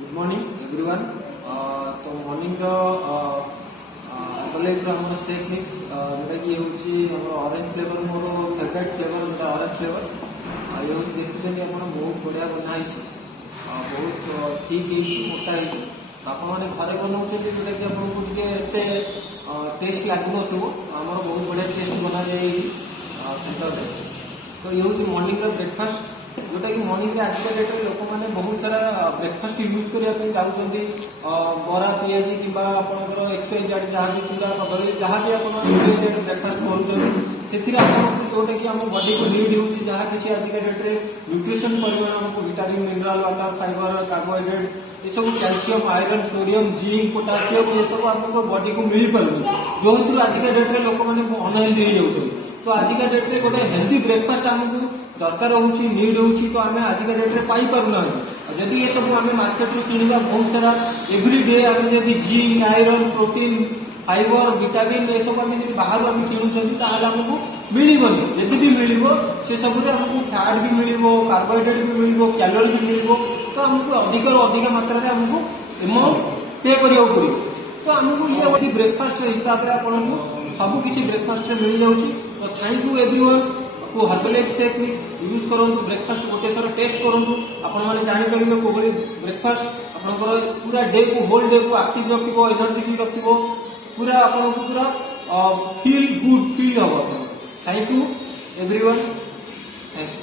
Good morning everyone. तो morning college हम shake mix जोटा कि हूँ ऑरेंज फ्लेवर मोर फेवरेट फ्लेवर जोटा ऑरेंज फ्लेवर ये हूँ देखुं बहुत बढ़िया बनाई बहुत ठीक मोटा आपने घरे बनाऊँ जोटा कि आपको टे टेस्ट लगुन आमर बहुत बढ़िया टेस्ट बना जाए सेंटर में। तो ये हूँ मॉर्निंग ब्रेकफास्ट जोटा कि मॉर्निंग में आजिका डेट में लोक मैंने बहुत सारा ब्रेकफास्ट यूज करने जाऊँगी बरा पिआजी कि एक्सवाइजेड जहाँ भी चूड़ा कदली जहाँ भी आप ब्रेकफास्ट करूँ जोटा कि आम बॉडी को नीड हो जहाँ किसी आजिका डेट में न्यूट्रिशन परिमाण आमको vitamin mineral water fibre carbohydrate ये सब calcium iron sodium zinc potassium ये सब आमको बॉडी को मिल पार जो आजिका डेट में लोक मैंने अनहेल्दी हो जाऊँ। तो आजिका डेट में गोटे हेल्दी ब्रेकफास्ट आमको दरकार हो नीड हो तो आम आजिका डेट में पाई पारना जदि ये सब आम मार्केट में किणवा बहुत सारा एवरी डे आम जब zinc iron protein fibre vitamin ये सब आम बाहर आम किणुंट आमको मिलबनी जदि भी मिल से सब आमको फैट भी मिल कार्बोहाइड्रेट भी मिल कैलोरी भी मिल तो आमको अधिक मात्रा आमको एमाउंट पे करा पड़ो। तो आमको ये ब्रेकफास्ट हिसाब से आपको सब किसी ब्रेकफास्ट मिल जाऊँगी। तो थैंक यू एवरीवन को हर्बलेक्स शेक मिक्स यूज करूँ ब्रेकफास्ट गोटे थर टेस्ट करूँ आपण मैंने जापर कौ ब्रेकफास्ट आपंकर पूरा डे को होल डे को एक्टिव रखो एनर्जेटिक रखो पूरा आपको पूरा फील गुड फील हम। Thank you everyone. Thank you.